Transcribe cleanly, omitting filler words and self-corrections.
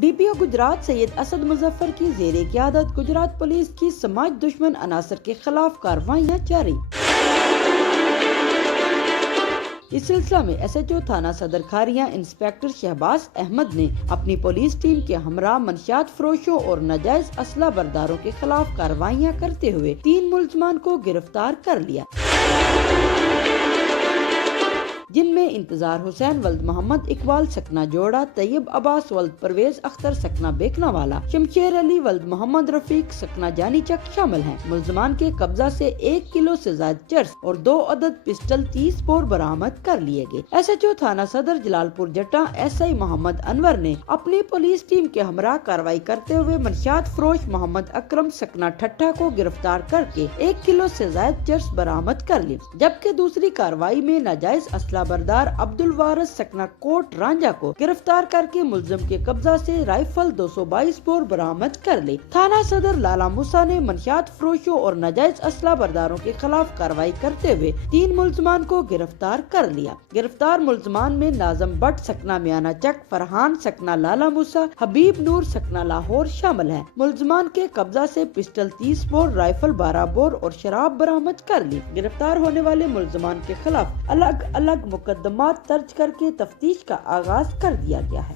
D P او گجرات سید اسد مظفر کی زیر قیادت گجرات پولیس کی سماج دشمن عناصر کے خلاف کارروائیاں جاری۔ اس سلسلہ میں ایس ایچ او تھانہ صدر کھاریاں انسپکٹر شہباز احمد نے اپنی پولیس ٹیم کے ہمراہ منشیات فروشوں اور ناجائز اسلحہ برداروں کے خلاف کارروائیاں کرتے ہوئے 3 ملزمان کو گرفتار کر لیا، جن میں انتظار حسین ولد محمد اقبال سکنہ جوڑا، طیب عباس ولد پرویز اختر سکنہ بیکنا والا، شمشیر علی ولد محمد رفیق سکنہ جانی چک شامل ہیں۔ ملزمان کے قبضہ سے 1 کلو سے زائد چرس اور 2 عدد پسٹل 30 بور برآمد کر لیے گئے۔ ایس ایچ او تھانہ صدر جلال پور جٹاں ایس آئی محمد انور نے اپنی پولیس ٹیم کے ہمراہ کارروائی کرتے ہوئے منشیات فروش محمد اکرم سکنہ ٹھٹھا کو گرفتار کر کے 1 کلو سے زائد چرس برآمد کر لی، جبکہ دوسری کارروائی میں ناجائز اسلحہ بردار عبد الوارث سکنہ کوٹ رانجا کو گرفتار کر کے ملزم کے قبضہ سے رائفل 222 بور برآمد کر لی۔ تھانہ صدر لالا موسیٰ نے منشیات فروشوں اور ناجائز اسلحہ برداروں کے خلاف کارروائی کرتے ہوئے 3 ملزمان کو گرفتار کر لیا۔ گرفتار ملزمان میں ناظم بٹ سکنہ میانہ چک، فرحان سکنہ لالا موسیٰ، حبیب نور سکنہ لاہور شامل ہیں۔ ملزمان کے قبضہ سے پسٹل 30 بور، رائفل 12 بور اور شراب برآمد کر لی۔ گرفتار ہونے والے ملزمان کے خلاف الگ الگ مقدمات درج کر کے تفتیش کا آغاز کر دیا گیا ہے۔